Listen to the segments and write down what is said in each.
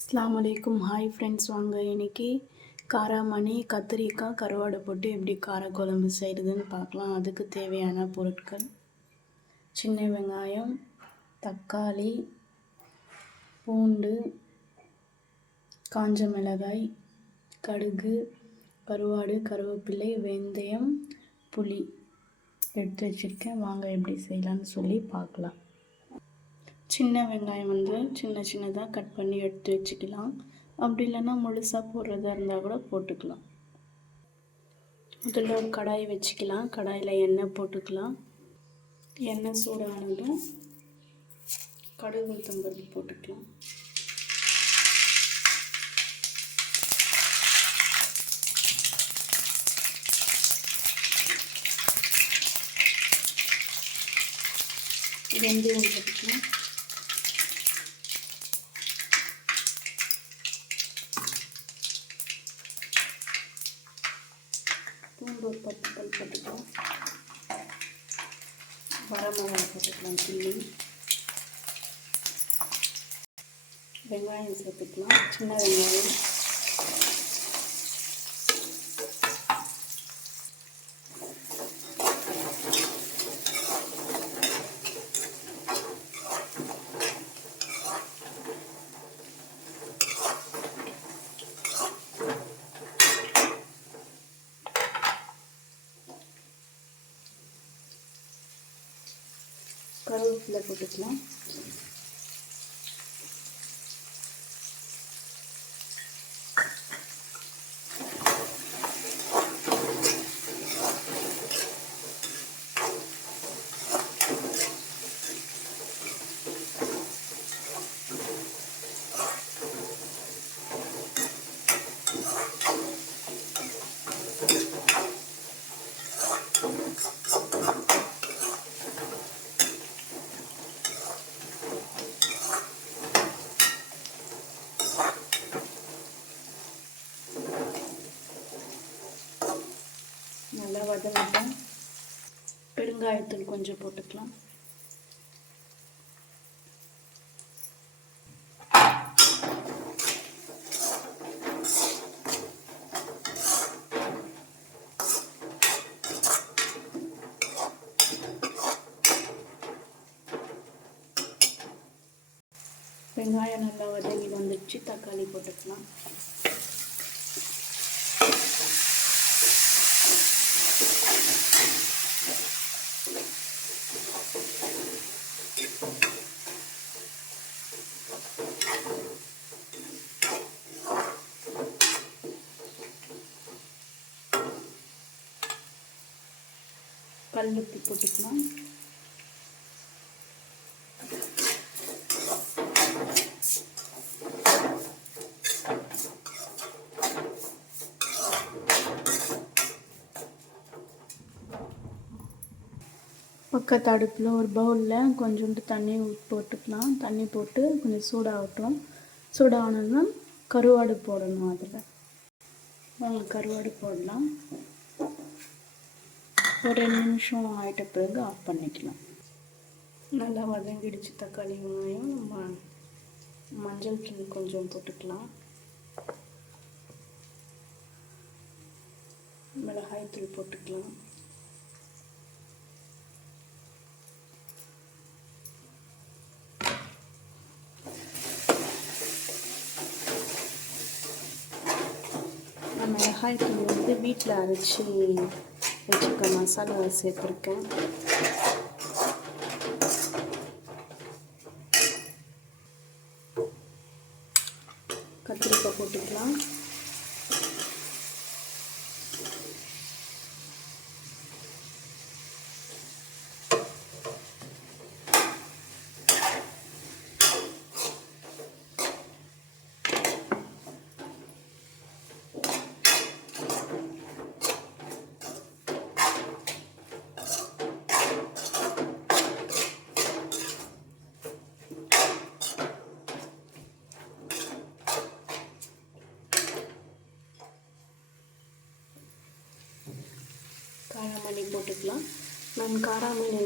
அஸ்ஸலாமு அலைக்கும். Hi friends, வாங்க இன்றைக்கி காராமணி கத்திரிக்காய் கருவாடு போட்டு எப்படி காரக்குழம்பு செய்கிறதுன்னு பார்க்கலாம். அதுக்கு தேவையான பொருட்கள்: சின்ன வெங்காயம், தக்காளி, பூண்டு, காஞ்ச மிளகாய், கடுகு, கருவாடு, கருவேப்பிலை, வெந்தயம், புளி எடுத்து வச்சுருக்கேன். வாங்க எப்படி செய்யலான்னு சொல்லி பார்க்கலாம். சின்ன வெங்காயம் சின்னதாக கட் பண்ணி எடுத்து வச்சுக்கலாம். அப்படி இல்லைன்னா முழுசாக போடுறதா இருந்தால் கூட போட்டுக்கலாம். முதல்ல ஒரு கடாய் வச்சுக்கலாம். கடாயில் எண்ணெய் போட்டுக்கலாம். எண்ணெய் சூடானதும் கடுகு உளுத்தம்பருப்பு போட்டுக்கலாம். வெந்தயம் போட்டுக்கலாம். பூண்டு ஒரு 10 பல் போட்டுக்கலாம். வரமிளகாய் போட்டுக்கலாம். கிள்ளி வெங்காயம் சேர்த்துக்கலாம். சின்ன வெங்காயம், கருவேப்பிலை போட்டுக்கலாம். நல்லா வதங்கிட்டேன். பெருங்காயத்தூள் கொஞ்சம் போட்டுக்கலாம். வெங்காயம் நல்லா வதங்கி வந்துடுச்சு. தக்காளி போட்டுக்கலாம். கல்லுப்பு போட்டுக்கலாம். பக்கத்து அடுப்பில் ஒரு பவுலில் கொஞ்சோண்டு தண்ணி போட்டுக்கலாம். தண்ணி போட்டு கொஞ்சம் சூடாகட்டும். சூடானதுன்னா கருவாடு போடணும். அதில் கருவாடு போடலாம். ஒரு 2 நிமிஷம் ஆகிட்ட பிறகு ஆஃப் பண்ணிக்கலாம். நல்லா வதங்கிடுச்சு தக்காளி வெங்காயம். மஞ்சள் தூள் கொஞ்சம் போட்டுக்கலாம். மிளகாய் தூள் போட்டுக்கலாம். மிளகாய் தூள் வீட்டில் அரைச்சி வச்சுக்க மசாலா சேர்த்துருக்கேன். கத்திரிக்காய் போட்டுக்கலாம். காராமணி போட்டுக்கலாம். நான் காராமணி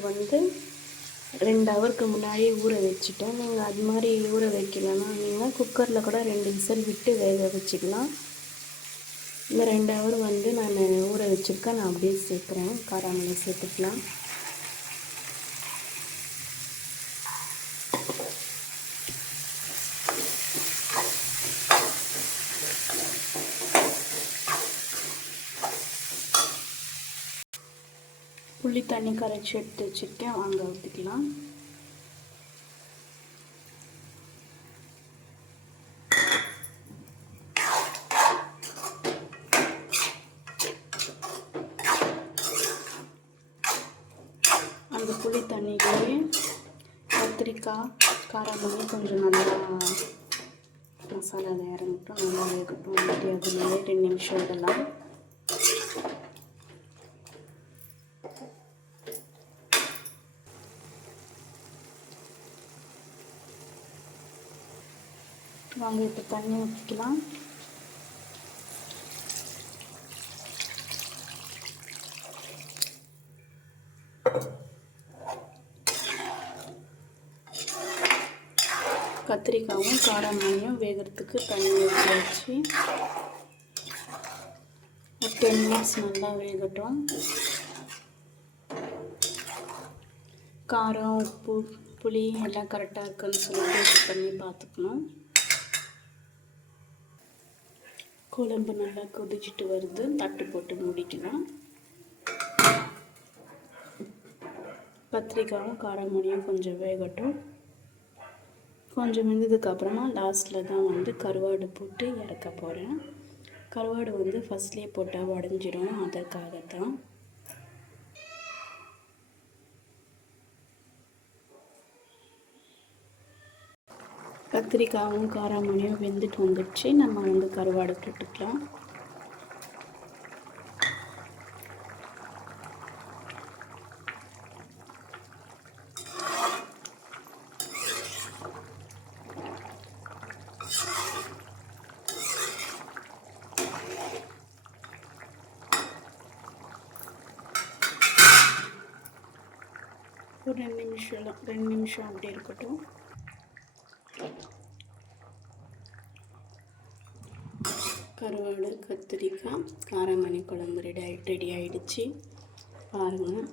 2 ஹவருக்கு முன்னாடி ஊற வச்சுட்டேன். நீங்கள் அது மாதிரி ஊற வைக்கலன்னா நீங்கள் குக்கரில் கூட 2 விசில் விட்டு வேக வச்சுக்கலாம். இந்த 2 ஹவர் வந்து நான் ஊற வச்சுருக்கேன். நான் அப்படியே சேர்க்குறேன். காராமணி சேர்த்துக்கலாம். புளி தண்ணி கரைச்சி எடுத்து வச்சுருக்கேன். வாங்க ஊற்றிக்கலாம். அந்த புளி தண்ணியிலேயே கத்திரிக்காய் காராமணி கொஞ்சம் நல்லா மசாலாவில் இறங்கட்டும், நல்லா வேகட்டும். அப்படி அதுலேயே 2 நிமிஷம் விடலாம். வாங்க இப்போ தண்ணி ஊற்றிக்கலாம். கத்திரிக்காயும் காராமணியும் வேகிறதுக்கு தண்ணி ஊற்றி வச்சு ஒரு 10 மினிட்ஸ் நல்லா வேகட்டும். காரம் உப்பு புளி எல்லாம் கரெக்டாக இருக்குன்னு சொல்லி டேஸ்ட் பண்ணி பார்த்துக்கணும். குழம்பு நல்லா கொதிச்சுட்டு வருது. தட்டு போட்டு மூடிக்கலாம். கத்திரிக்காயும் காராமணியும் கொஞ்சம் வேகட்டும். கொஞ்சம் வெந்ததுக்கப்புறமா லாஸ்ட்டில் தான் வந்து கருவாடு போட்டு இறக்க போகிறேன். கருவாடு வந்து ஃபஸ்ட்லேயே போட்டால் உடஞ்சிரும், அதற்காகத்தான். கத்திரிக்காயும் காராமணியும் வெந்துட்டு வந்துடுச்சு. நம்ம வந்து கருவாடு போட்டுக்கலாம். ஒரு 2 நிமிஷம் அப்படி இருக்கட்டும். கருவாடு கத்திரிக்காய் காராமணி குழம்பு ரெடி ஆகிடுச்சு. பாருங்கள்.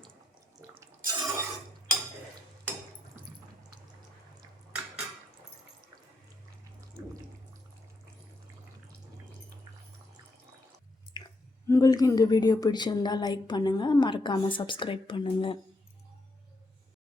உங்களுக்கு இந்த வீடியோ பிடிச்சிருந்தால் லைக் பண்ணுங்கள். மறக்காமல் சப்ஸ்கிரைப் பண்ணுங்கள்.